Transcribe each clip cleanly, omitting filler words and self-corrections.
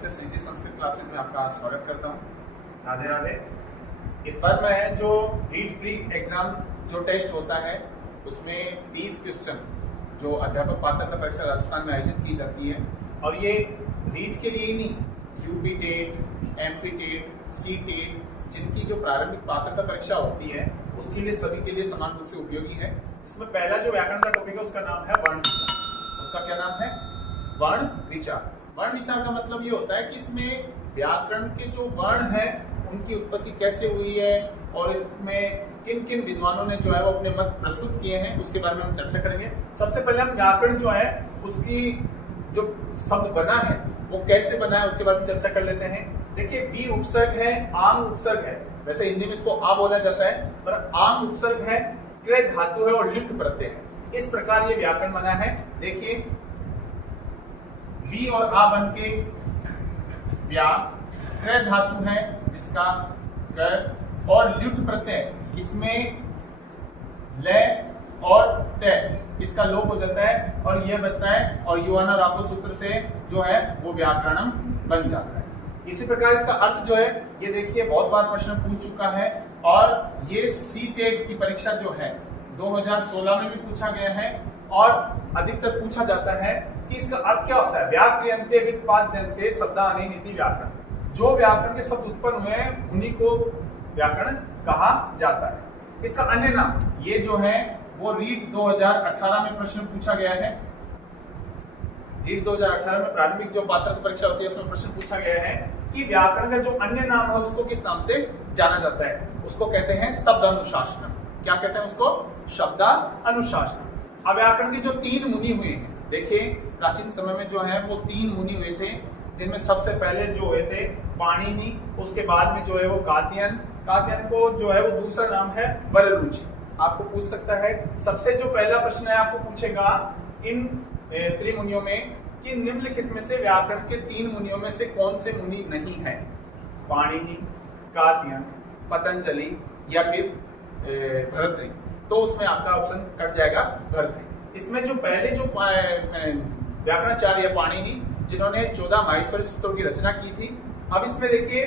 से श्रीजी संस्कृत क्लासेस में आपका स्वागत करता हूँ। राधे राधे। इस बार मैं जो रीट प्री एग्जाम जो टेस्ट होता है उसमें 20 क्वेश्चन जो अध्यापक पात्रता परीक्षा राजस्थान में आयोजित की जाती है, और ये रीट के लिए ही नहीं, UP TET, MP TET, C TET जिनकी जो प्रारंभिक पात्रता परीक्षा होती है उसके लिए सभी के लिए समान रूप से उपयोगी है। इसमें पहला जो व्याकरण का टॉपिक है उसका नाम है वर्ण विचार। उसका क्या नाम है? वर्ण विचार। वर्ण विचार का मतलब ये होता है कि इसमें व्याकरण के जो वर्ण है उनकी उत्पत्ति कैसे हुई है और इसमें किन किन विद्वानों ने जो है वो अपने मत प्रस्तुत किए हैं उसके बारे में हम चर्चा करेंगे। सबसे पहले हम व्याकरण जो है उसकी जो शब्द बना है वो कैसे बना है उसके बारे में चर्चा कर लेते हैं। देखिए, वी उपसर्ग है, आंग उपसर्ग है, वैसे हिंदी में इसको आ बोला जाता है, पर आंग उपसर्ग है, क्रिय धातु है और लिप्त प्रत्यय है। इस प्रकार ये व्याकरण बना है। देखिए, वी और आ बन के व्या, क्रिय धातु है जिसका कर और लिप्त प्रत्यय, इसमें ले और ते, इसका लोप हो जाता है और यह बचता है और युवाना रापो सूत्र से जो है वो व्याकरण बन जाता है। इसी प्रकार इसका अर्थ जो है, ये देखिए बहुत बार प्रश्न पूछ चुका है और ये सी टेट की परीक्षा जो है 2016 में भी पूछा गया है और अधिकतर पूछा जाता है कि इसका अर्थ क्या होता है। व्याक्रियन्ते व्युत्पाद्यन्ते शब्दानि नीति व्याकरण। जो व्याकरण के शब्द उत्पन्न हुए हैं उन्हीं को व्याकरण कहा जाता है। इसका अन्य नाम ये जो है वो रीट 2018 में प्रश्न पूछा गया है। रीट 2018 में प्रारंभिक जो पात्रता परीक्षा होती है उसमें प्रश्न पूछा गया है कि व्याकरण का जो अन्य नाम है उसको किस नाम से जाना जाता है। उसको कहते हैं शब्द अनुशासन। क्या कहते हैं उसको? शब्द अनुशासन। अब व्याकरण के जो 3 मुनि हुए हैं, देखिए प्राचीन समय में जो है वो 3 मुनि हुए थे, जिनमें सबसे पहले जो हुए थे पाणिनि, उसके बाद में जो है वो कात्यायन। कात्यायन को जो है वो दूसरा नाम है वररुचि। आपको पूछ सकता है, सबसे जो पहला प्रश्न है आपको पूछेगा इन त्रिमुनियों में कि निम्नलिखित में से व्याकरण के 3 मुनियों में से कौन से मुनि नहीं है? पाणिनि, कात्यायन, पतंजलि या फिर भर्तृ। तो उसमें आपका ऑप्शन कट जाएगा भर्तृ। इसमें जो पहले जो व्याकरणाचार्य पाणिनि जिन्होंने 14 माहेश्वरी सूत्रों की रचना की थी। अब इसमें देखिए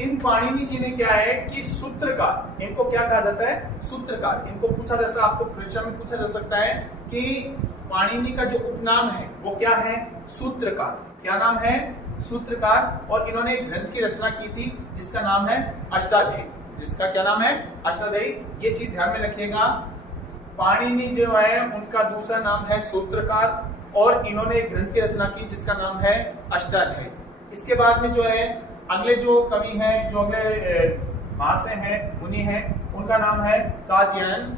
इन पाणिनि जी ने क्या है कि सूत्रकार, इनको क्या कहा जाता है? सूत्रकार। इनको पूछा जैसा आपको परीक्षा में पूछा जा सकता है कि पाणिनि का जो उपनाम है वो क्या है? सूत्रकार। क्या नाम है? सूत्रकार। और इन्होंने एक ग्रंथ की रचना की थी जिसका नाम है अष्टाध्यायी। जिसका क्या नाम है? अष्टाध्यायी। ये चीज ध्यान में रखिएगा, पाणिनि जो है उनका दूसरा नाम है सूत्रकार और इन्होंने एक ग्रंथ की रचना की जिसका नाम है अष्टाध्यायी। इसके बाद में जो है अगले जो कवि हैं, जो अगले महाशय हैं, मुनि हैं, उनका नाम है कात्यायन।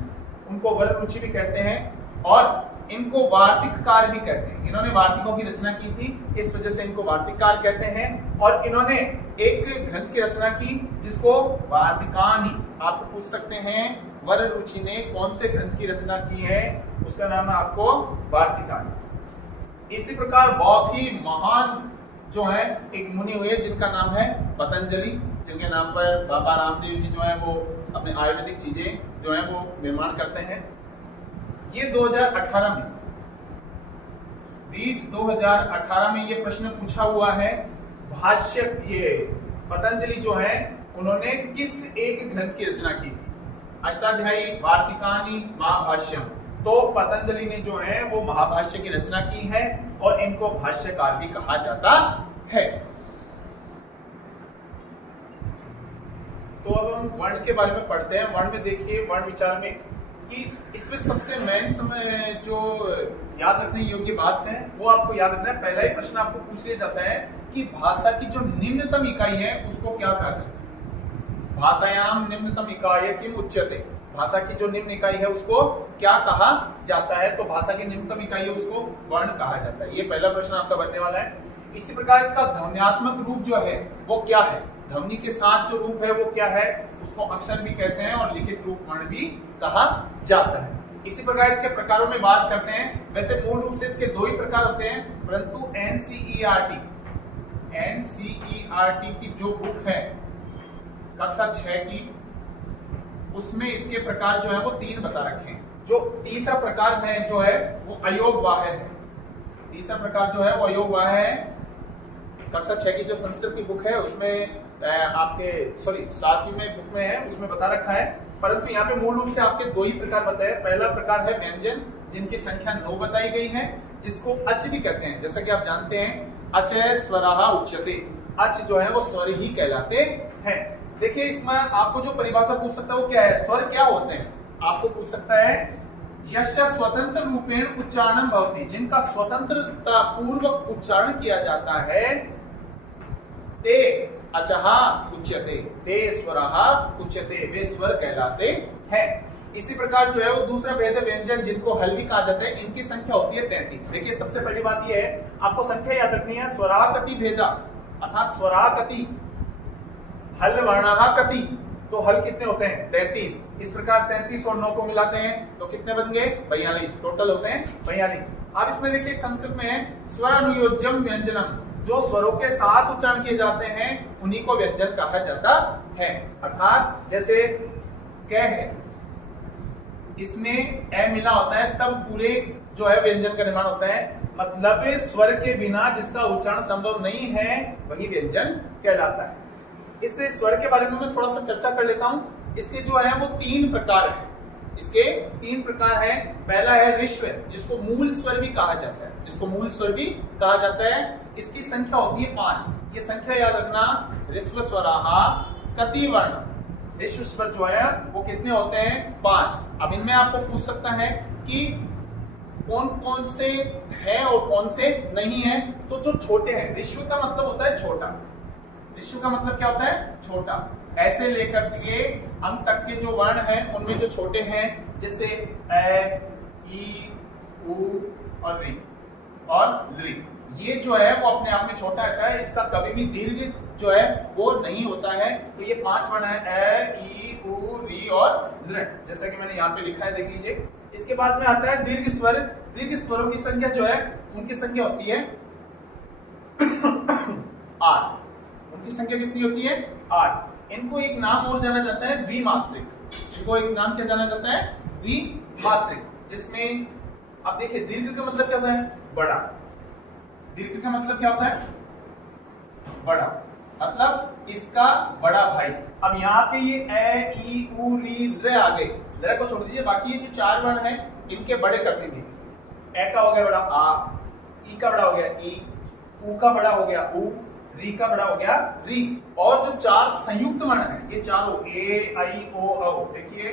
उनको वररुचि भी कहते हैं और इनको वार्तिककार भी कहते हैं। इन्होंने वार्तिकों की रचना की थी, इस वजह से इनको वार्तिककार कहते हैं। और इन्होंने एक ग्रंथ की रचना की जिसको वार्तिकानि। आप पूछ सकते हैं वररुचि ने कौन से ग्रंथ की रचना की है, उसका नाम है आपको वार्तिकानि। इसी प्रकार बहुत ही महान जो है एक मुनि हुए जिनका नाम है पतंजलि, जिनके नाम पर बाबा रामदेव जी जो है वो अपने आयुर्वेदिक चीजें जो है वो निर्माण करते हैं। ये 2018 में, रीट 2018 में ये प्रश्न पूछा हुआ है। भाष्य, ये पतंजलि जो है उन्होंने किस एक ग्रंथ की रचना की थी? अष्टाध्यायी, वार्तिकानि, महाभाष्यम। तो पतंजलि ने जो है वो महाभाष्य की रचना की है और इनको भाष्यकार भी कहा जाता है। तो अब हम वर्ण के बारे में पढ़ते हैं। वर्ण में देखिए, वर्ण विचार में कि इसमें सबसे मेन समय जो याद रखने योग्य बात है वो आपको याद रखना है। पहला ही प्रश्न आपको पूछ लिया जाता है कि भाषा की जो निम्नतम इकाई है उसको क्या कहा जाता है? भाषायाम निम्नतम इकाई किम उच्यते। भाषा की जो निम्न इकाई है उसको क्या कहा जाता है? तो भाषा की निम्नतम इकाई है उसको वर्ण कहा जाता है। ये पहला प्रश्न आपका बनने वाला है। इसी प्रकार इसका ध्वन्यात्मक रूप जो है वो क्या है? ध्वनि के साथ जो रूप है वो क्या है? उसको अक्षर भी कहते हैं और लिखित रूप वर्ण भी कहा जाता है। इसी प्रकार इसके प्रकारों में बात करते हैं। वैसे मूल रूप से इसके 2 ही प्रकार होते हैं, परंतु एनसीईआरटी की जो बुक है कक्षा 6 की, उसमें इसके प्रकार जो है वो 3 बता रखे हैं। जो तीसरा प्रकार है जो है वो अयोग वाह्य है। तीसरा प्रकार जो है वो अयोग वाह्य है। कक्षा 6 की जो संस्कृत की बुक है उसमें आपके सॉरी 7वीं में बुक में है, उसमें बता रखा है, परंतु यहाँ पे मूल रूप से आपके दो ही प्रकार बताए। पहला प्रकार है व्यंजन जिनकी संख्या 9 बताई गई है, जिसको अच भी कहते हैं। जैसा कि आप जानते हैं अच स्वरः उच्यते, अच जो है वो स्वर ही कहलाते हैं। देखिए इसमें आपको जो परिभाषा पूछ सकता है वो क्या है, स्वर क्या होते हैं, आपको पूछ सकता है यस्य स्वतंत्र रूपेण उच्चारणम भवति, जिनका स्वतंत्रता पूर्वक उच्चारण किया जाता है, ते अचः उच्यते, ते स्वरः उच्यते, वे स्वर कहलाते हैं। इसी प्रकार जो है वो दूसरा भेद है व्यंजन जिनको हल भी कहा जाता है, इनकी संख्या होती है 33। देखिए सबसे पहली बात ये है आपको संख्या याद रखनी है, स्वराकति भेदा अर्थात स्वराकति हल वर्णाकति, तो हल कितने होते हैं 33। इस प्रकार 33 और 9 को मिलाते हैं तो कितने बन गए 42, टोटल होते हैं 42। अब इसमें देखिए संस्कृत में है स्वर अनुयोज्यम व्यंजनम, जो स्वरों के साथ उच्चारण किए जाते हैं उन्हीं को व्यंजन कहा जाता है। अर्थात जैसे क है, इसमें ए मिला होता है तब पूरे जो है व्यंजन का निर्माण होता है, मतलब स्वर के बिना जिसका उच्चारण संभव नहीं है वही व्यंजन कहलाता है। इससे स्वर के बारे में मैं थोड़ा सा चर्चा कर लेता हूं। इसके जो है वो 3 प्रकार है, इसके 3 प्रकार है। पहला है ऋस्व, जिसको मूल स्वर भी कहा जाता है, जिसको मूल स्वर भी कहा जाता है। इसकी संख्या होती है 5। ये संख्या याद रखना, ऋस्व स्वराः कति वर्ण, ऋस्व स्वर जो है वो कितने होते हैं 5। अब इनमें आपको पूछ सकता है कि कौन कौन से हैं और कौन से नहीं है। तो जो छोटे हैं, ऋस्व का मतलब होता है छोटा, ऋस्व का मतलब क्या होता है छोटा। ऐसे लेकर के अंत तक के जो वर्ण हैं उनमें जो छोटे हैं जैसे ए, ई, उ और ऋ और लृ, ये जो है वो अपने आप में छोटा रहता है, इसका कभी भी दीर्घ जो है वो नहीं होता है। तो ये 5 वर्ण है ए, ई, उ, ऋ और लृ, जैसा कि मैंने यहाँ पे लिखा है देख लीजिए। इसके बाद में आता है दीर्घ स्वर। दीर्घ स्वरों की संख्या जो है उनकी संख्या होती है 8। उनकी संख्या कितनी होती है 8। इनको एक नाम और जाना जाता है द्विमात्रिक, इनको एक नाम क्या जाना जाता है द्विमात्रिक, जिसमें अब देखिए दीर्घ का मतलब क्या होता है बड़ा, दीर्घ का मतलब क्या होता है बड़ा, मतलब इसका बड़ा भाई। अब यहाँ पे ये ए, ई, उ, ऋ आ गए, लृ को छोड़ दीजिए, बाकी ये जो 4 वर्ण हैं इनके बड़े कर देंगे। ए का हो गया बड़ा आ, ई का बड़ा हो गया ई, उ का बड़ा हो गया उ, री का बड़ा हो गया री। और जो 4 संयुक्त वर्ण हैं ये चारों ए, आई, ओ, औ, देखिए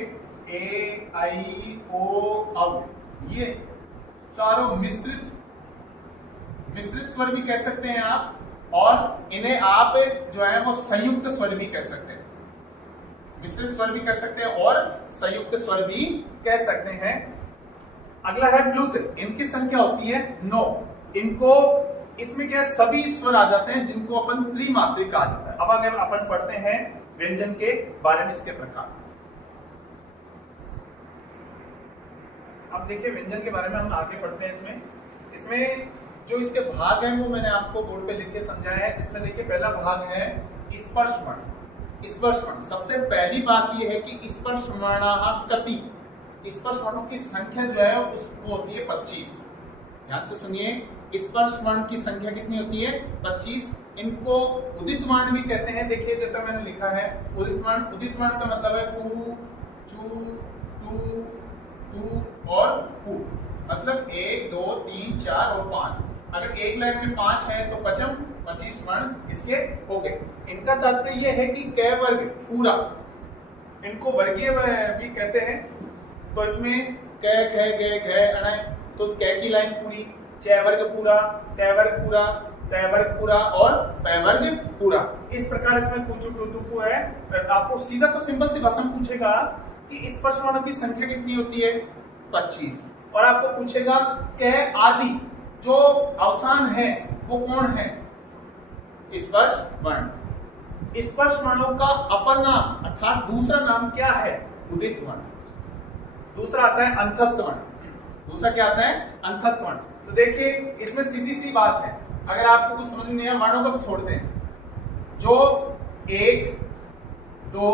ए, आई, ओ, औ, ये चारों मिश्रित स्वर भी कह सकते हैं आप, और इन्हें आप जो है वो संयुक्त स्वर भी कह सकते हैं, मिश्रित स्वर भी कह सकते हैं और संयुक्त स्वर भी कह सकते हैं। अगला है प्लुत, इनकी संख्या होती है 9। इनको इसमें क्या सभी स्वर आ जाते हैं जिनको अपन त्रिमात्रिक कहा जाता है। अब अगर अपन पढ़ते हैं व्यंजन के बारे में, इसके प्रकार। अब देखिए व्यंजन के बारे में हम आगे पढ़ते हैं। इसमें जो इसके भाग हैं वो मैंने आपको बोर्ड पे लिख के समझाया है, जिसमें देखिए पहला भाग है स्पर्श वर्ण। स्पर्श वर्ण, सबसे पहली बात यह है कि स्पर्श वर्णाः कति, स्पर्श वर्णों की संख्या जो है उसको होती है 25। ध्यान से सुनिए, स्पर्श वर्ण की संख्या कितनी होती है 25। इनको उदित वर्ण भी कहते हैं। देखिए जैसा मैंने लिखा है उदित वर्ण, उदित वर्ण का मतलब है कु, चु, टू, टू और कु, मतलब 1, 2, 3, 4 और 5। अगर एक लाइन में 5 है तो 25 वर्ण इसके हो गए। इनका तात्पर्य यह है कि क वर्ग पूरा, इनको वर्गीय भी कहते हैं। तो इसमें क, ख, ग, घ, अण, तो क की लाइन पूरी, च वर्ग पूरा, ट वर्ग पूरा, त वर्ग पूरा और प वर्ग पूरा। इस प्रकार इसमें कुचु कुतुकु है। आपको सीधा सा सिंपल सी भाषा में पूछेगा कि स्पर्श वर्णों की संख्या कितनी होती है 25, और आपको पूछेगा क आदि जो अवसान है वो कौन है स्पर्श वर्ण। स्पर्श वर्णों का अपर नाम अर्थात दूसरा नाम क्या है उदित वर्ण। दूसरा आता है अंतस्थ वर्ण। दूसरा क्या आता है अंतस्थ वर्ण। तो देखिए इसमें सीधी सी बात है, अगर आपको कुछ समझ नहीं है वर्णों को छोड़ते हैं। जो 1, 2,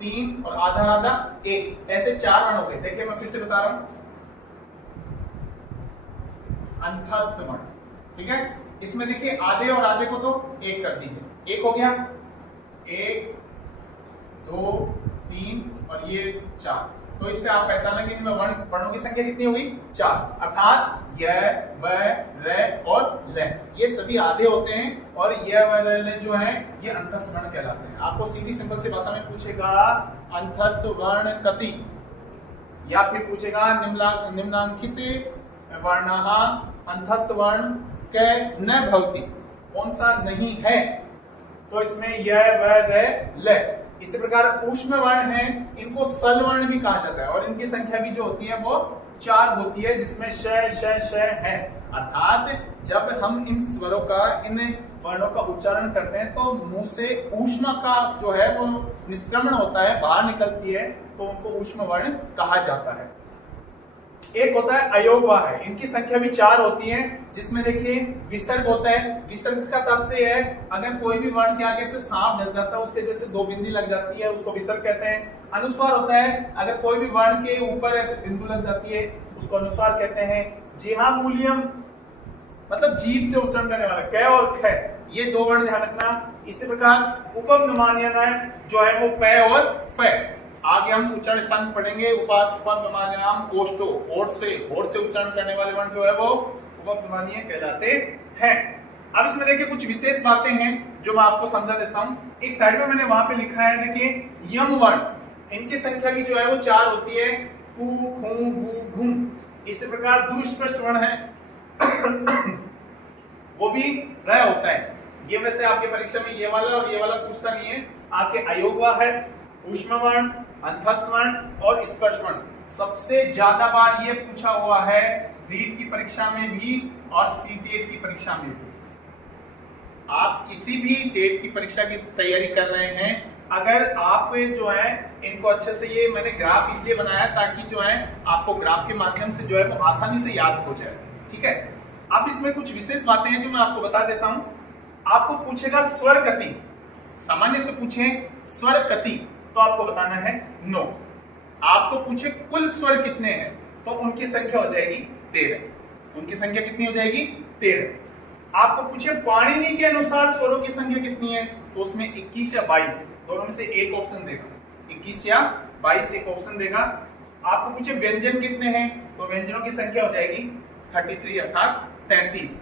3 और आधा आधा 1, ऐसे 4 वर्ण होते हैं। देखिए मैं फिर से बता रहा हूं, अंतस्थ वर्ण, ठीक है। इसमें देखिए आधे और आधे को तो 1 कर दीजिए, 1 हो गया, 1 2 3 और ये 4। तो इससे आप पहचानेंगे इनमें वर्णों की संख्या कितनी होगी, 4, अर्थात य व र और ल ये सभी आधे होते हैं और य व र ल जो है ये अंतस्थ वर्ण कहलाते हैं। आपको सीधी सिंपल सी भाषा में पूछेगा अंतस्थ वर्ण कति, या फिर पूछेगा निम्नांकित वर्णः अंतस्थ वर्ण के न भवति, कौन सा नहीं है, तो इसमें य व र ल। इसी प्रकार ऊष्म वर्ण है, इनको सल वर्ण भी कहा जाता है और इनकी संख्या भी जो होती है वो 4 होती है, जिसमें श श श है। अर्थात जब हम इन स्वरों का, इन वर्णों का उच्चारण करते हैं तो मुंह से ऊष्मा का जो है वो निष्क्रमण होता है, बाहर निकलती है, तो उनको ऊष्म वर्ण कहा जाता है। एक होता है अयोगवाह है, इनकी संख्या भी 4 होती है, जिसमें देखिए विसर्ग होता है। विसर्ग का तात्पर्य है अगर कोई भी वर्ण के आगे से सांप ढस जाता है, उसके जैसे 2 बिंदी लग जाती है, उसको विसर्ग कहते हैं। अनुस्वार होता है अगर कोई भी वर्ण के ऊपर ऐसे बिंदु लग जाती है, उसको अनुस्वार कहते हैं। जिहा मूल्यम मतलब जीभ से उच्चारण करने वाला क और ख, ये 2 वर्ण ध्यान रखना। इसी प्रकार उपम्यमान्याम जो है वो प और फ। आगे हम उच्चारण स्थान पढ़ेंगे। उपम्यमान्याम कोष्ठो, होठ से उच्चारण करने वाले वर्ण जो है वो उपम्यमानीय कहलाते हैं। अब इसमें देखिए कुछ विशेष बातें हैं जो मैं आपको समझा देता हूं। एक साइड में मैंने वहां पे लिखा है, देखिए यम वर्ण, इनकी संख्या भी जो है वो 4 होती है, कु खु गु घुम। इसी प्रकार दुष्पष्ट वर्ण है वो भी र होता है। ये वैसे आपके परीक्षा में ये वाला और ये वाला पूछता नहीं है, आपके अयोगवाह है, ऊष्म वर्ण, अंतस्थ वर्ण और स्पर्श वर्ण। सबसे ज्यादा बार ये पूछा हुआ है रीट की परीक्षा में भी और सीटेट की परीक्षा में भी। आप किसी भी टेट की परीक्षा की तैयारी कर रहे हैं, अगर आप जो है इनको अच्छे से, ये मैंने ग्राफ इसलिए बनाया ताकि जो है आपको ग्राफ के माध्यम से जो है वो आसानी से याद हो जाए, ठीक है। अब इसमें कुछ विशेष बातें हैं जो मैं आपको बता देता हूं। आपको पूछेगा स्वर गति, सामान्य से पूछे स्वर गति तो आपको बताना है 9। आपको पूछे कुल स्वर कितने हैं तो उनकी संख्या हो जाएगी 13। उनकी संख्या कितनी हो जाएगी 13। आपको पूछे पाणिनि के अनुसार स्वरों की संख्या कितनी है तो उसमें 21 या 22, दोनों में से एक ऑप्शन देगा। 21 या 22 एक ऑप्शन देगा। आपको पूछे व्यंजन कितने हैं तो व्यंजनों की संख्या हो जाएगी 33 अर्थात 33।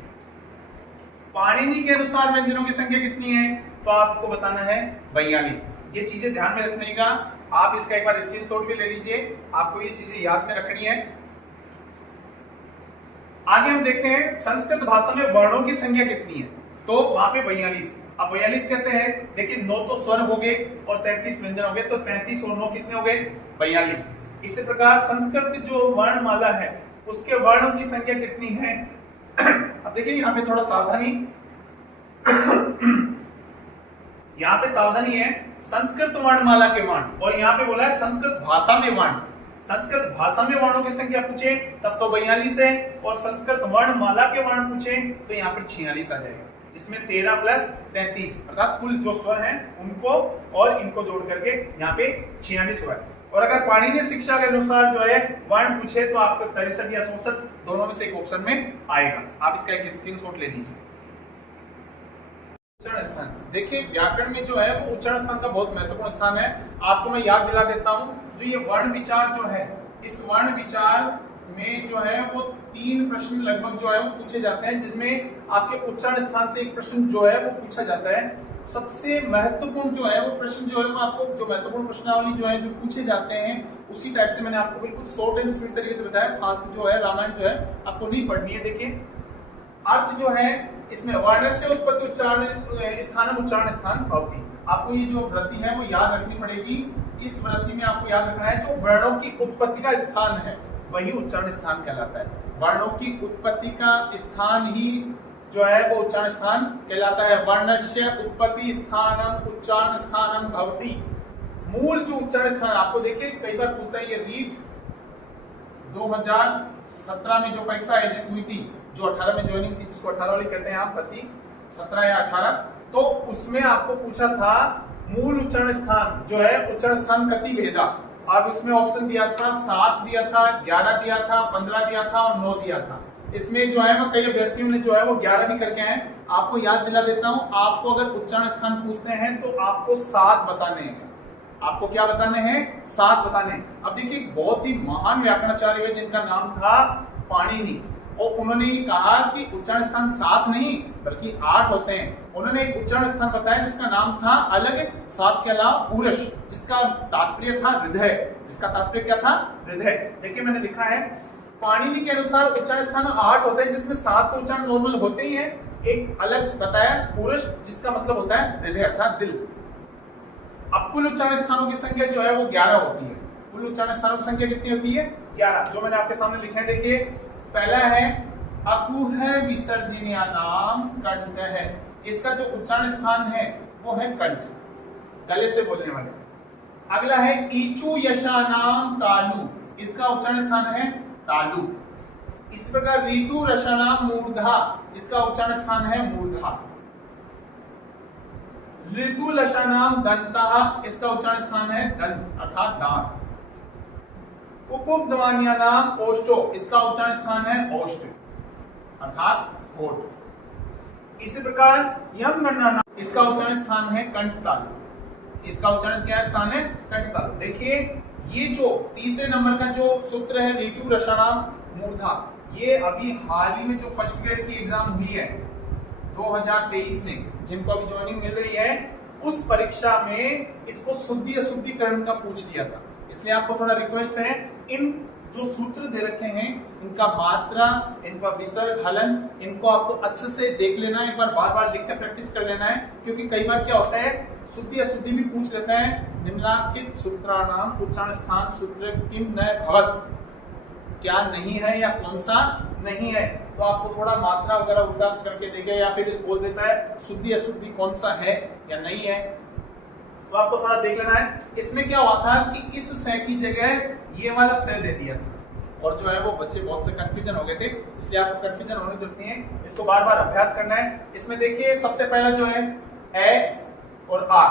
पाणिनि के अनुसार व्यंजनों की संख्या कितनी है तो आपको बताना है 42। ये चीजें ध्यान में रखने का, आप इसका एक बार स्क्रीनशॉट भी ले लीजिए, आपको ये चीजें याद में रखनी है। आगे हम देखते हैं संस्कृत भाषा में वर्णों की संख्या कितनी है तो वहां पे 42। अब 42 कैसे है, देखिए 9 तो स्वर हो गए और 33 व्यंजन हो गए, तो 33 और 9 कितने हो गए 42। इसी प्रकार संस्कृत जो वर्णमाला है उसके वर्णों की संख्या कितनी है अब देखिए यहाँ पे थोड़ा सावधानी यहाँ पे सावधानी है, संस्कृत वर्णमाला के वर्ण और यहाँ पे बोला है संस्कृत भाषा में वर्ण। संस्कृत भाषा में वर्णों की संख्या पूछे तब तो 42 है, और संस्कृत वर्णमाला के वर्ण पूछे तो यहाँ पर 46 आ जाएगा, जिसमें 13 प्लस 33 अर्थात कुल जो स्वर हैं उनको और इनको जोड़ करके यहाँ पे 46 हुआ है। और अगर पाणिनि शिक्षा के अनुसार जो है वर्ण पूछे तो आपको 63 या 64 दोनों में से एक ऑप्शन में आएगा। आप इसका एक स्क्रीनशॉट ले लीजिए। उच्चारण स्थान, देखिए व्याकरण में जो है वो उच्चारण स्थान का बहुत महत्वपूर्ण स्थान है। आपको मैं याद दिला देता हूँ, जो ये वर्ण विचार जो है, इस वर्ण विचार में जो है वो 3 प्रश्न लगभग जो है वो पूछे जाते हैं, जिसमें आपके उच्चारण स्थान से एक प्रश्न जो है वो पूछा जाता है। सबसे महत्वपूर्ण जो है वो प्रश्न जो है वो आपको, जो महत्वपूर्ण प्रश्नावली जो है जो पूछे जाते हैं उसी टाइप से मैंने आपको बिल्कुल शॉर्ट एंड स्वीट तरीके से बताया। फालतू जो है रामायण जो है आपको नहीं पढ़नी है। देखिए अर्थ जो है इसमें वर्णस्य उत्पत्ति उच्चारण स्थान भवति, आपको ये जो वृत्ति है वो याद रखनी पड़ेगी। इस वृत्ति में आपको याद रखना है जो वर्णों की उत्पत्ति का स्थान है वही उच्चारण स्थान कहलाता है। वर्णों की उत्पत्ति का स्थान ही जो है वो उच्चारण स्थान कहलाता है। वर्णस्य उत्पत्ति स्थानम उच्चारण स्थानम भवति। मूल जो उच्चारण स्थान, आपको देखिए कई बार पूछता है, ये रीट 2017 में जो परीक्षा आयोजित हुई थी, जो 18 में ज्वाइनिंग थी, जिसको 18 वाली कहते हैं आप, प्रति 17 या 18, तो उसमें आपको पूछा था मूल उच्चारण स्थान जो है उच्चारण स्थान कति भेदा। अब इसमें ऑप्शन दिया था 7 दिया था, 11 दिया था, 15 दिया था और 9 दिया था। इसमें जो है वो कई अभ्यर्थियों ने जो है वो 11 भी करके आए। आपको याद दिला देता हूं, आपको अगर उच्चारण स्थान पूछते हैं तो आपको 7 बताने हैं। आपको क्या बताने हैं? 7 बताने हैं। अब देखिए, बहुत ही महान व्याकरणाचार्य है जिनका नाम था पाणिनि, और उन्होंने कहा कि उच्चारण स्थान 7 नहीं बल्कि 8 होते हैं। उन्होंने एक उच्चारण स्थान बताया जिसका नाम था अलग 7 के अलावा उरश, जिसका तात्पर्य था हृदय। जिसका तात्पर्य क्या था? हृदय। देखिए मैंने लिखा है, पाणिनि के अनुसार उच्चारण स्थान 8 होते हैं, जिसमें 7 तो उच्चारण नॉर्मल होते ही है, एक अलग बताया उरश, जिसका मतलब होता है हृदय अर्थात दिल। अब कुल उच्चारण स्थानों की संख्या जो है वो 11 होती है। कुल उच्चारण स्थानों की संख्या कितनी होती है? 11, जो मैंने आपके सामने लिखे हैं। देखिए पहला है अकुह विसर्जनीयानाम कंठ है। इसका जो उच्चारण स्थान है वो है कंठ, गले से बोलने वाले। अगला है ईचू यशानाम तालु, इसका उच्चारण स्थान है तालु। इस प्रकार ऋतु रसानाम मूर्धा, इसका उच्चारण स्थान है मूर्धा। ऋतु लशानाम दंता, इसका उच्चारण स्थान है दंत अर्थात दांत। उपदवानियानाम ओष्ठो, इसका उच्चारण स्थान है ओष्ठ अर्थात होठ। इसी प्रकार यम गणना, इसका उच्चारण स्थान है कंठ तालु। इसका उच्चारण क्या स्थान है? कंठ तालु। देखिए ये जो तीसरे नंबर का जो सूत्र है ऋतु रसानाम मूर्धा, ये अभी हाल ही में जो फर्स्ट ग्रेड की एग्जाम हुई है 2023 में, जिनको अभी ज्वाइनिंग मिल रही है, उस परीक्षा में इसको शुद्धि अशुद्धिकरण का पूछ लिया था। इसलिए आपको थोड़ा रिक्वेस्ट है, इन जो सूत्र दे रखे हैं इनका मात्रा, इनका विसर्ग, हलन, इनको आपको अच्छे से देख लेना है, एक बार बार बार लिख कर प्रैक्टिस कर लेना है, क्योंकि कई बार क्या होता है शुद्धि अशुद्धि भी पूछ लेता है। निम्नलिखित सूत्राणाम उच्चारण स्थान सूत्र किम न भवत, क्या नहीं है या कौन सा नहीं है, तो आपको थोड़ा मात्रा वगैरह उल्टा करके देगा या फिर बोल देता है शुद्धि अशुद्धि कौन सा है या नहीं है, तो आपको थोड़ा देख लेना है। इसमें क्या हुआ था कि इस से की जगह ये वाला से दे दिया था, और जो है वो बच्चे बहुत से कंफ्यूजन हो गए थे, इसलिए आपको कंफ्यूजन होने की जरूरत नहीं है, इसको बार बार अभ्यास करना है। इसमें देखिए सबसे पहला जो है ए और आ,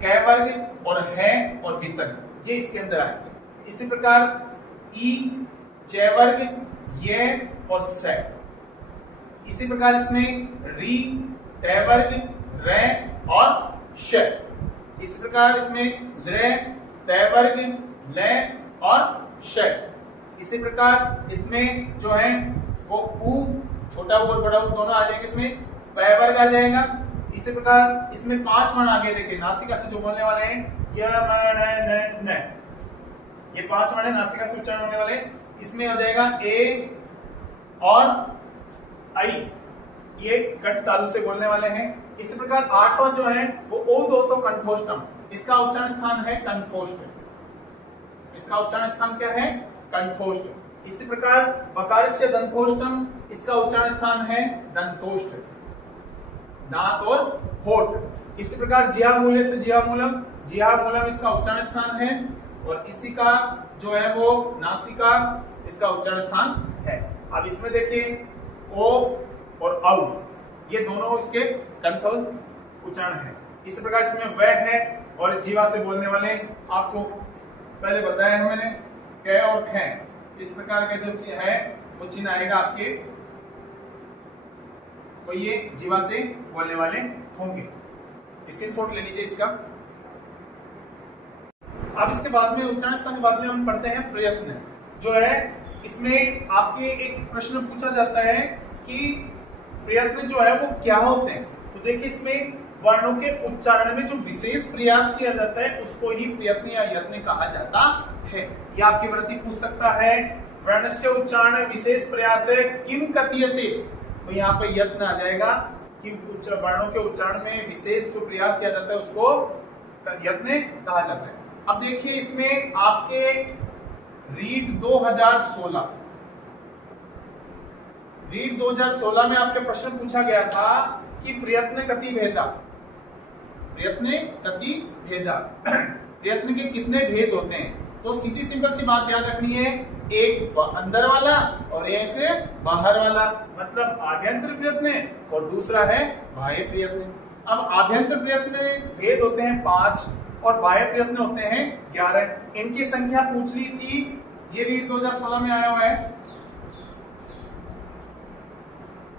कै वर्ग और है और विसर्ग, ये इसके अंदर आएंगे। इसी प्रकार ई, जय वर्ग, ये और से। इसी प्रकार इसमें री, तय वर्ग, रे और श। इसी प्रकार इसमें द्रे, तय वर्ग, ले और श। इसी प्रकार इसमें जो है वो ऊ, छोटा ऊ और बड़ा ऊ दोनों आ जाएंगे, इसमें पै वर्ग आ जाएगा। इसी प्रकार इसमें 5 वर्ण आगे देखिए नासिका से जो बोलने वाले हैं, य, म, न, ये 5 वर्ण नासिका से उच्चारण होने वाले। इसमें हो जाएगा ए और आई, ये कंठ तालु से बोलने वाले हैं। इसी प्रकार 8वां जो है वो ओ दो तो कंठोष्टम, इसका उच्चारण स्थान है कंठोष्ठ। इसका उच्चारण स्थान क्या है? कंठोष्ठ। इसी प्रकार बकारस्य दंतोष्टम, इसका उच्चारण स्थान है दंतोष्ठ, दांत और होठ। इसी प्रकार जिह्वामूले से जिह्वामूलम, जिह्वामूलम इसका उच्चारण स्थान है, और इसी का जो है वो नासिका, इसका उच्चारण स्थान है। अब इसमें देखिए ओ और औ, ये दोनों इसके कंठ उच्चारण है। इसी प्रकार इसमें वह है और जीवा से बोलने वाले, आपको पहले बताया है मैंने, कै और खे, इस प्रकार का जो है वो चिन्ह आएगा आपके, तो ये जीवा से बोलने वाले होंगे। स्क्रीनशॉट ले लीजिए इसका। अब इसके बाद में उच्चारण स्थान के बाद में हम पढ़ते हैं प्रयत्न, जो है इसमें आपके एक प्रश्न पूछा जाता है कि प्रयत्न जो है वो क्या होते हैं। तो देखिए इसमें वर्णों के उच्चारण में जो विशेष प्रयास किया जाता है उसको ही प्रयत्न या यत्न कहा जाता है। यह आपकी वृत्ति पूछ सकता है, वर्णस्य उच्चारण विशेष प्रयास है किम कथयते, तो यहाँ पे यत्न आ जाएगा कि वर्णों के उच्चारण में विशेष जो प्रयास किया जाता है उसको यत्न कहा जाता है। अब देखिए इसमें आपके रीट 2016 में आपके प्रश्न पूछा गया था कि प्रयत्न कति भेदा, प्रयत्न कति भेदा, प्रयत्न के कितने भेद होते हैं। तो सीधी सिंपल सी बात याद रखनी है, एक अंदर वाला और एक बाहर वाला, मतलब आभ्यंतर प्रयत्न और दूसरा है बाह्य प्रयत्न। अब आभ्यंतर प्रयत्न भेद होते हैं 5 और बाह्य प्रयत्न होते हैं 11। इनकी संख्या पूछ ली थी, ये रीट 2016 में आया हुआ है।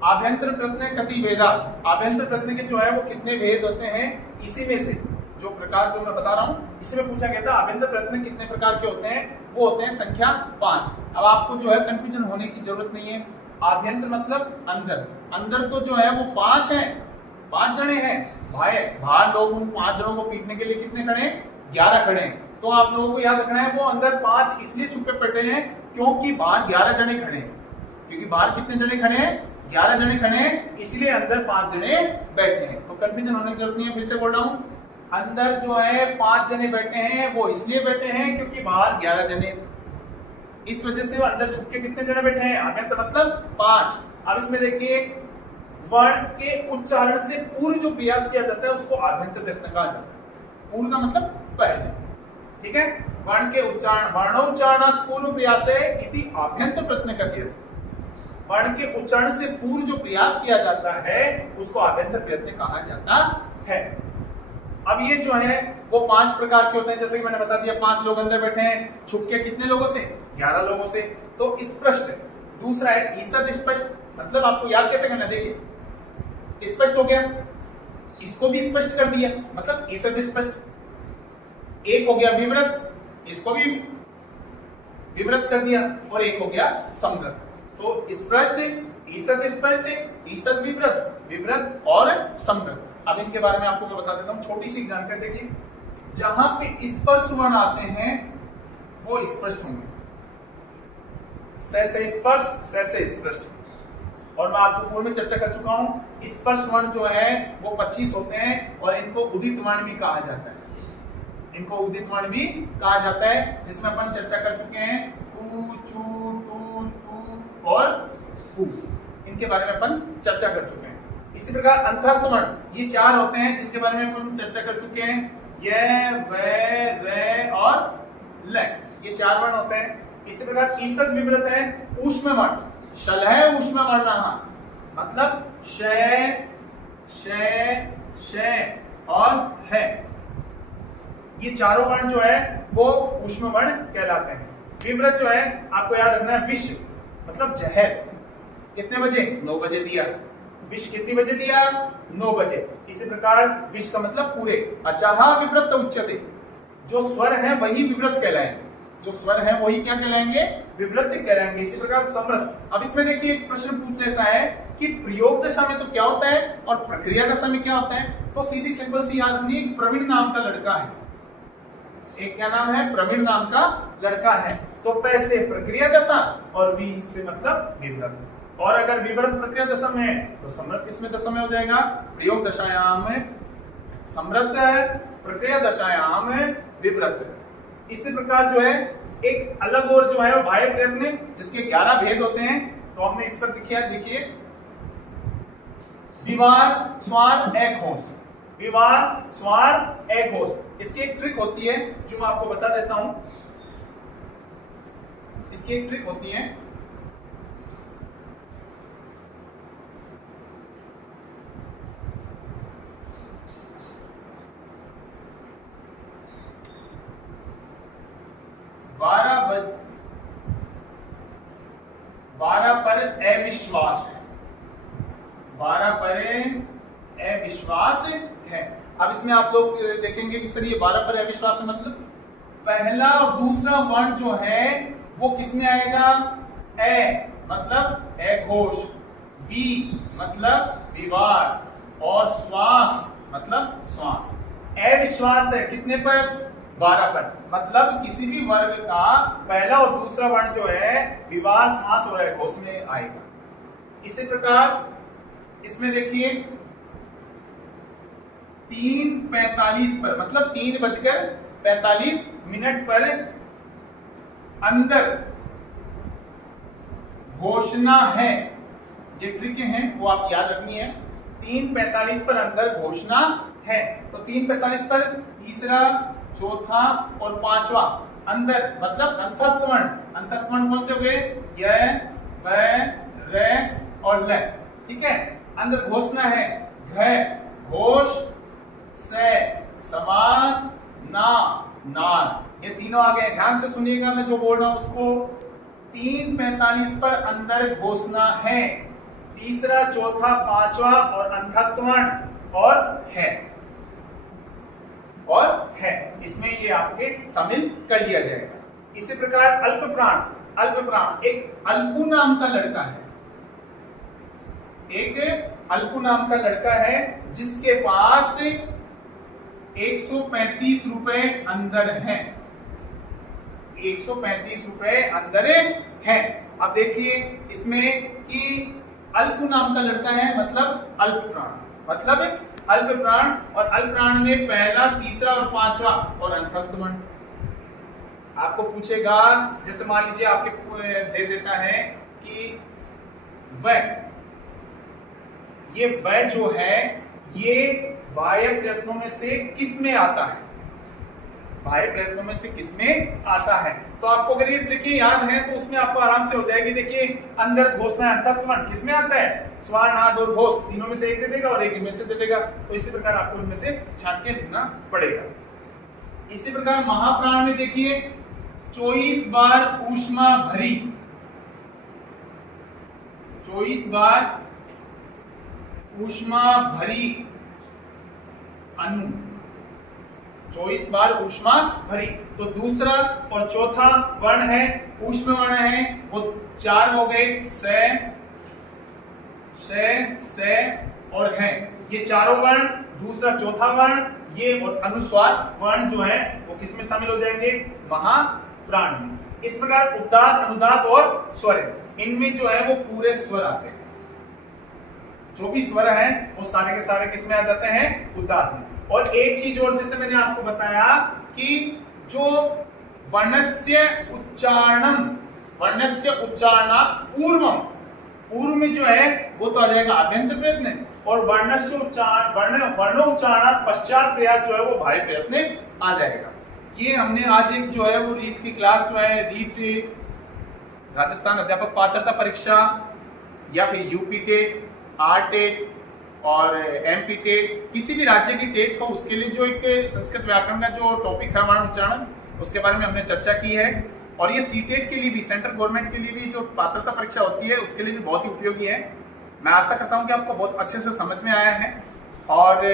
आभ्यंतर प्रत्यय कति भेदा, आभ्यंतर प्रत्यय के जो है वो कितने भेद होते हैं, इसी में से जो प्रकार जो मैं बता रहा हूं इसी में पूछा गया था आभ्यंतर प्रत्यय कितने प्रकार के होते हैं, वो होते हैं संख्या 5। अब आपको जो है कंफ्यूजन होने की जरूरत नहीं है। आभ्यंतर मतलब अंदर, अंदर तो जो है वो 5 है, 5 जने हैं भाई, बाहर लोग उन 5 जनों को पीटने के लिए कितने खड़े हैं, 11 खड़े हैं। तो आप लोगों को याद रखना है वो अंदर 5 इसलिए छुपे पड़े हैं क्योंकि बाहर 11 जने खड़े हैं, क्योंकि बाहर कितने जने खड़े हैं, 11 जने खड़े हैं, इसलिए अंदर 5 जने बैठे हैं। तो कंफ्यूजन होने की जरूरत नहीं है। फिर से बोल रहा हूं, अंदर जो है 5 जने बैठे हैं वो इसलिए बैठे हैं क्योंकि बाहर 11 जने, इस वजह से वो अंदर छुप के कितने जने बैठे हैं, आभ्यंतर मतलब 5। अब इसमें देखिए वर्ण के उच्चारण से पूर्व जो प्रयास किया जाता है उसको आभ्यंतर प्रयत्न कहा जाता है। पूर्व का मतलब पहले, ठीक है। वर्ण के उच्चारण, वर्णोच्चारणात् पूर्व प्रयास इति आभ्यंतर प्रयत्न कहते हैं। वर्ण के उच्चारण से पूर्व जो प्रयास किया जाता है उसको आभ्यंतर प्रयत्न कहा जाता है। अब ये जो है वो 5 प्रकार के होते हैं, जैसे कि मैंने बता दिया 5 लोग अंदर बैठे हैं, छुप के कितने लोगों से, 11 लोगों से। तो स्पष्ट, दूसरा है ईसद स्पष्ट, मतलब आपको याद कैसे करना, देखिए स्पष्ट हो गया, इसको भी स्पष्ट कर दिया मतलब ईसद स्पष्ट। एक हो गया विवृत, इसको भी विवृत कर दिया, और एक हो गया समृत। तो स्पष्ट, ईसद स्पष्ट, ईसद विवृत, विवृत और समृत। अब इनके बारे में आपको मैं बता देता हूं, छोटी सी जानकारी देखिए। जहां पे स्पर्श वर्ण आते हैं वो स्पष्ट होंगे, से स्पर्श, से स्पष्ट। और मैं आपको पूर्व में चर्चा कर चुका हूं, स्पर्श वर्ण जो है वो 25 होते हैं और इनको उदित वर्ण भी कहा जाता है, इनको उदित वर्ण भी कहा जाता है, जिसमें अपन चर्चा कर चुके हैं टू, चू, टू, टू और हु, इनके बारे में अपन चर्चा कर चुके हैं। इसी प्रकार अंतस्थ वर्ण, ये 4 होते हैं जिनके बारे में अपन चर्चा कर चुके हैं, ये, वे, रे और ल, ये 4 वर्ण होते हैं। इसी प्रकार ईसद विवृत है ऊष्म वर्ण, शलह ऊष्म वर्ण, मतलब श, और है, ये चारों वर्ण जो है वो ऊष्म वर्ण कहलाते हैं। विवृत जो है आपको याद रखना है विष, मतलब जहर, कितने बजे, 9 बजे दिया, विष कितनी बजे दिया, 9 बजे। इसी प्रकार विष का मतलब पूरे। अचाहा विवृत उच्यते, जो स्वर है वही विवृत कहलाएंगे, जो स्वर है वही क्या कहलाएंगे, विवृत कहलाएंगे। इसी प्रकार समृत। अब इसमें देखिए एक प्रश्न पूछ लेता है कि प्रयोग दशा में तो क्या होता है और प्रक्रिया दशा में क्या होता है। तो सीधी सिंपल सी याद रखनी, एक प्रवीण नाम का लड़का है, एक क्या नाम है, प्रवीण नाम का लड़का है। तो पै से प्रक्रिया दशा और वी से मतलब विवृत, और अगर विवृत प्रक्रिया दशा में है तो समृत किसमें दशा में हो जाएगा, प्रयोग दशायाम में समृत है, प्रक्रिया दशायाम में विवृत। इसी प्रकार जो है एक अलग और जो है वो बाह्य प्रयत्न, जिसके 11 भेद होते हैं। तो हमने इस पर देखिए विवार, स्वार, एक होश, विवार, स्वार, एक होश। इसकी एक ट्रिक होती है जो मैं आपको बता देता हूं, इसकी एक ट्रिक होती है, बारह पर अविश्वास है, 12 पर अविश्वास है। अब इसमें आप लोग देखेंगे कि सर ये 12 पर अविश्वास है, मतलब पहला और दूसरा वर्ण जो है वो किसमें आएगा, ए मतलब अघोष, वी मतलब विवार और श्वास मतलब श्वास। अविश्वास है कितने पर, 12 पर, मतलब किसी भी वर्ग का पहला और दूसरा वर्ण जो है विवार, श्वास और अघोष में आएगा। इसी प्रकार इसमें देखिए 3:45 पर, मतलब 3:45 पर अंदर घोषणा है, ये ट्रिक है वो आप याद रखनी है। 3:45 पर अंदर घोषणा है, तो 3:45 पर तीसरा, चौथा और पांचवा अंदर मतलब अंतस्थ वर्ण। अंतस्थ वर्ण कौन से हुए, य, व, र और ल, ठीक है। अंदर घोषणा है, घ, घोष, से, समान, ना, नार, ये तीनों आ गए। ध्यान से सुनिएगा मैं जो बोल रहा हूं उसको। 3:45 पर अंदर घोषणा है, तीसरा, चौथा, पांचवा और अंतस्थ वर्ण और है इसमें ये आपके शामिल कर लिया जाएगा। इसी प्रकार अल्प प्राण एक अल्पू नाम का लड़का है, एक अल्पू नाम का लड़का है जिसके पास 135 रुपए अंदर हैं, 135 रुपए अंदर है। अब देखिए इसमें कि अल्पू नाम का लड़का है मतलब अल्प प्राण और अल्प प्राण में पहला, तीसरा और पांचवा और अंतस्थ वर्ण। आपको पूछेगा, जैसे मान लीजिए आपके दे देता है कि वह जो है ये बाह्य प्रयत्नों में से किस में आता है, बाह्य प्रयत्नों में से किस में आता है। तो आपको अगर ये ट्रिक याद है तो उसमें आपको आराम से हो जाएगी। देखिए अंदर घोष में अंतस्थ वर्ण किस में आता है, स्वर, नाद और घोष, तीनों में से एक दे देगा और एक इनमें से दे देगा। तो इसी प्रकार आपको इनमें से छांट के लिखना पड़ेगा। इसी प्रकार महाप्राण में देखिए 24 बार ऊष्मा भरी, 24 बार ऊष्मा भरी अणु, 24 बार ऊष्मा भरी। तो दूसरा और चौथा वर्ण है, ऊष्म वर्ण है, वो 4 हो गए, से और है। ये चारों वर्ण, दूसरा चौथा वर्ण ये और अनुस्वार वर्ण जो है वो किस में शामिल हो जाएंगे, महाप्राण में। इस प्रकार उदात्त, अनुदात्त और स्वर, इनमें जो है वो पूरे स्वर आते हैं। जो भी स्वर है वो सारे के सारे किस में आ जाते हैं, उदात्त में। और एक चीज और जैसे मैंने आपको बताया कि जो वर्णस्य उच्चारणात् पूर्व में जो है वो तो आ जाएगा आभ्यंतर प्रयत्न, और वर्णोच्चारणात् पश्चात प्रयास जो है वो बाह्य प्रयत्न आ जाएगा। ये हमने आज एक जो है वो रीट की क्लास जो है, रीट राजस्थान अध्यापक पात्रता परीक्षा या फिर यूपी टेट, आर टेट और एमपी टेट, किसी भी राज्य की टेट हो उसके लिए जो एक संस्कृत व्याकरण का जो टॉपिक है वर्ण उच्चारण, उसके बारे में हमने चर्चा की है। और ये सीटेट के लिए भी, सेंट्रल गवर्नमेंट के लिए भी जो पात्रता परीक्षा होती है उसके लिए भी बहुत ही उपयोगी है। मैं आशा करता हूँ कि आपको बहुत अच्छे से समझ में आया है। और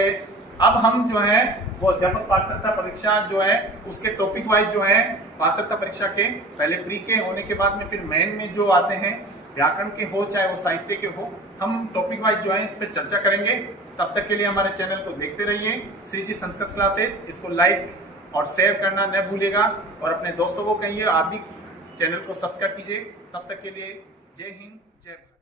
अब हम जो है वो अध्यापक पात्रता परीक्षा जो है उसके टॉपिक वाइज जो है पात्रता परीक्षा के पहले प्री के होने के बाद में फिर मेन में जो आते हैं, व्याकरण के हो चाहे वो साहित्य के हो, हम टॉपिक वाइज जो है इस पर चर्चा करेंगे। तब तक के लिए हमारे चैनल को देखते रहिए, श्री जी संस्कृत क्लासेज। इसको लाइक और शेयर करना न भूलिएगा और अपने दोस्तों को कहिए आप भी चैनल को सब्सक्राइब कीजिए। तब तक के लिए जय हिंद, जय भारत।